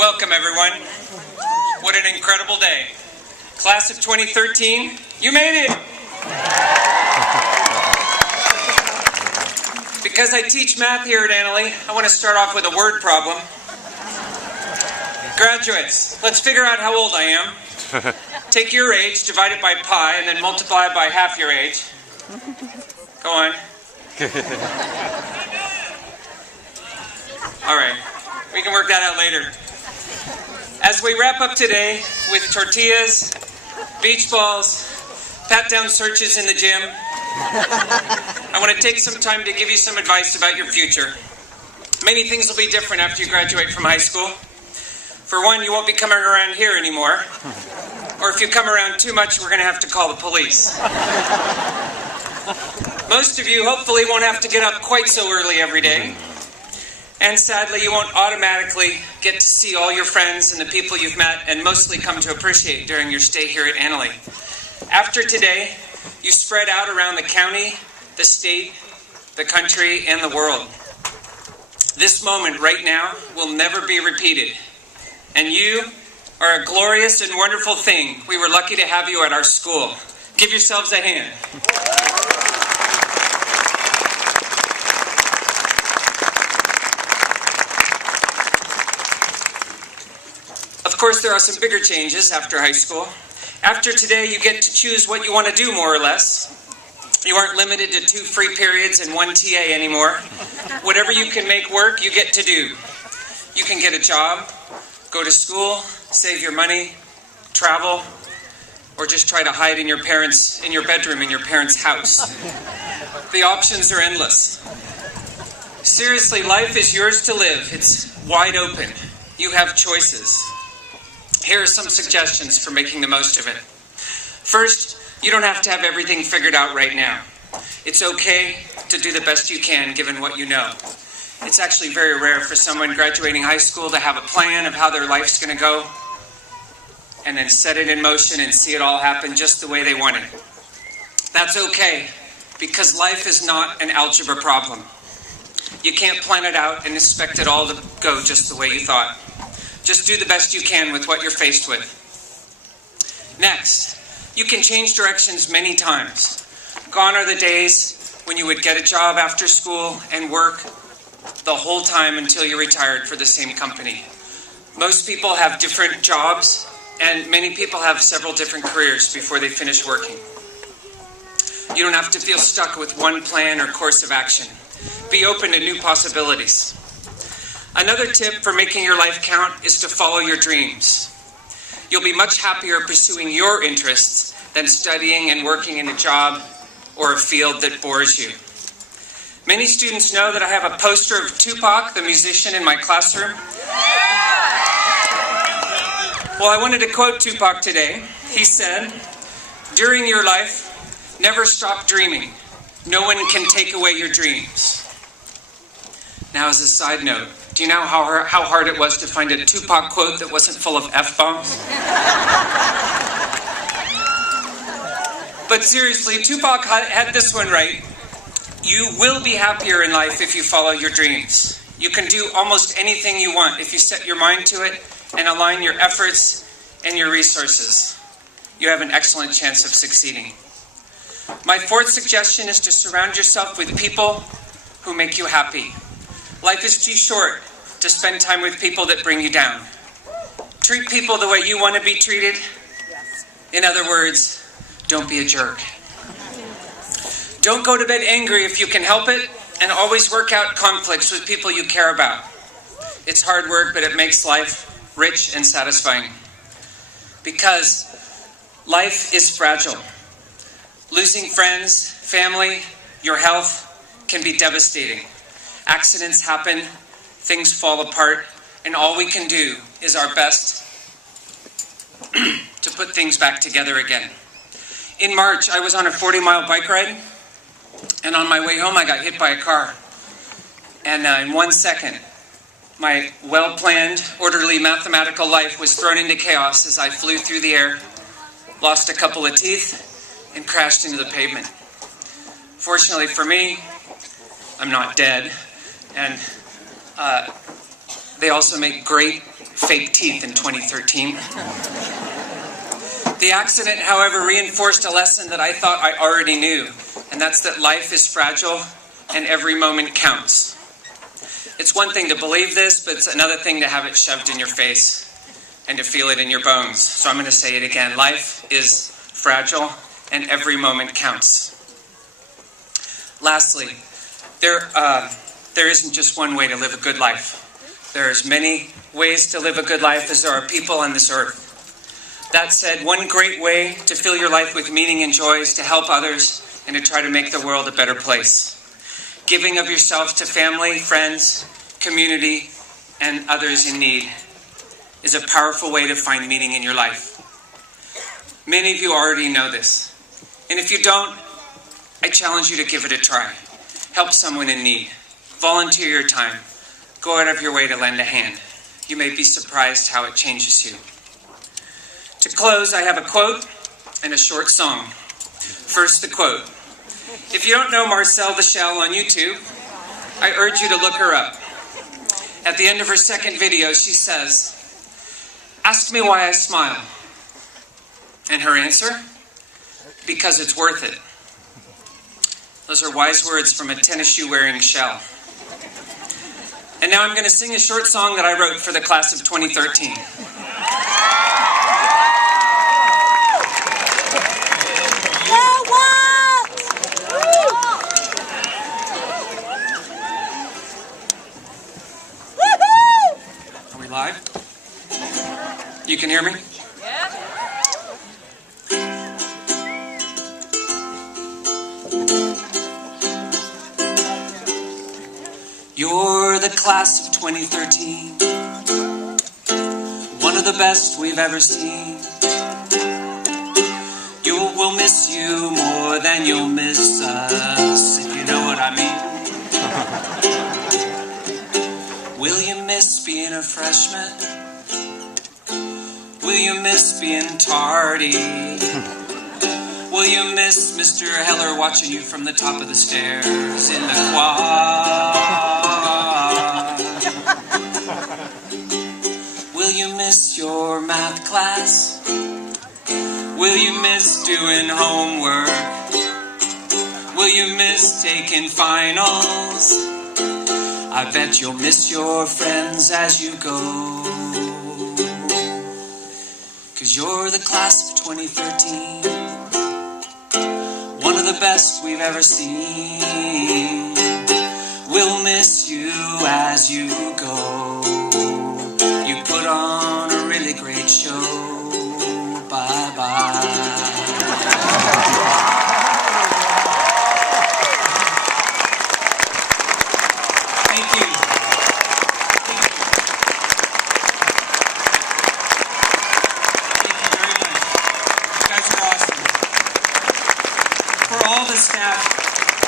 Welcome, everyone. What an incredible day. Class of 2013, you made it! Because I teach math here at Annalee, I want to start off with a word problem. Graduates, let's figure out how old I am. Take your age, divide it by pi, and then multiply it by half your age. Go on. All right, we can work that out later. As we wrap up today with tortillas, beach balls, pat-down searches in the gym, I want to take some time to give you some advice about your future. Many things will be different after you graduate from high school. For one, you won't be coming around here anymore. Or if you come around too much, we're going to have to call the police. Most of you hopefully won't have to get up quite so early every day. And sadly, you won't automatically get to see all your friends and the people you've met and mostly come to appreciate during your stay here at Annalee. After today, you spread out around the county, the state, the country, and the world. This moment right now will never be repeated. And you are a glorious and wonderful thing. We were lucky to have you at our school. Give yourselves a hand. Of course, there are some bigger changes after high school. After today, you get to choose what you want to do, more or less. You aren't limited to 2 free periods and 1 TA anymore. Whatever you can make work, you get to do. You can get a job, go to school, save your money, travel, or just try to hide in your bedroom in your parents' house. The options are endless. Seriously, life is yours to live. It's wide open. You have choices. Here are some suggestions for making the most of it. First, you don't have to have everything figured out right now. It's okay to do the best you can given what you know. It's actually very rare for someone graduating high school to have a plan of how their life's going to go and then set it in motion and see it all happen just the way they want it. That's okay, because life is not an algebra problem. You can't plan it out and expect it all to go just the way you thought. Just do the best you can with what you're faced with. Next, you can change directions many times. Gone are the days when you would get a job after school and work the whole time until you retired for the same company. Most people have different jobs, and many people have several different careers before they finish working. You don't have to feel stuck with one plan or course of action. Be open to new possibilities. Another tip for making your life count is to follow your dreams. You'll be much happier pursuing your interests than studying and working in a job or a field that bores you. Many students know that I have a poster of Tupac, the musician, in my classroom. Well, I wanted to quote Tupac today. He said, "During your life, never stop dreaming. No one can take away your dreams." Now, as a side note, do you know how hard it was to find a Tupac quote that wasn't full of F-bombs? But seriously, Tupac had this one right. You will be happier in life if you follow your dreams. You can do almost anything you want if you set your mind to it and align your efforts and your resources. You have an excellent chance of succeeding. My fourth suggestion is to surround yourself with people who make you happy. Life is too short to spend time with people that bring you down. Treat people the way you want to be treated. In other words, don't be a jerk. Don't go to bed angry if you can help it, and always work out conflicts with people you care about. It's hard work, but it makes life rich and satisfying. Because life is fragile. Losing friends, family, your health can be devastating. Accidents happen, things fall apart, and all we can do is our best to put things back together again. In March, I was on a 40-mile bike ride, and on my way home, I got hit by a car. And in 1 second, my well-planned, orderly mathematical life was thrown into chaos as I flew through the air, lost a couple of teeth, and crashed into the pavement. Fortunately for me, I'm not dead, and they also make great fake teeth in 2013. The accident, however, reinforced a lesson that I thought I already knew, and that's that life is fragile and every moment counts. It's one thing to believe this, but it's another thing to have it shoved in your face and to feel it in your bones. So I'm going to say it again. Life is fragile and every moment counts. Lastly, there isn't just one way to live a good life. There are as many ways to live a good life as there are people on this earth. That said, one great way to fill your life with meaning and joy is to help others and to try to make the world a better place. Giving of yourself to family, friends, community, and others in need is a powerful way to find meaning in your life. Many of you already know this. And if you don't, I challenge you to give it a try. Help someone in need. Volunteer your time. Go out of your way to lend a hand. You may be surprised how it changes you. To close, I have a quote and a short song. First, the quote. If you don't know Marcel the Shell on YouTube, I urge you to look her up. At the end of her second video, she says, "Ask me why I smile." And her answer? Because it's worth it. Those are wise words from a tennis shoe wearing shell. And now I'm going to sing a short song that I wrote for the class of 2013. Are we live? You can hear me? Yeah. You're the class of 2013, one of the best we've ever seen. We'll miss you more than you'll miss us, if you know what I mean. Will you miss being a freshman? Will you miss being tardy? Will you miss Mr. Heller watching you from the top of the stairs in the quad? Will you miss your math class? Will you miss doing homework? Will you miss taking finals? I bet you'll miss your friends as you go. 'Cause you're the class of 2013, one of the best we've ever seen. We'll miss you as you go. You put on a really great show. Bye-bye. Thank you. Thank you. Thank you very much. You guys are awesome. For all the staff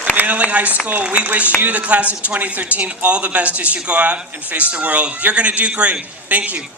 at Manly High School, we wish you, the class of 2013, all the best as you go out and face the world. You're going to do great. Thank you.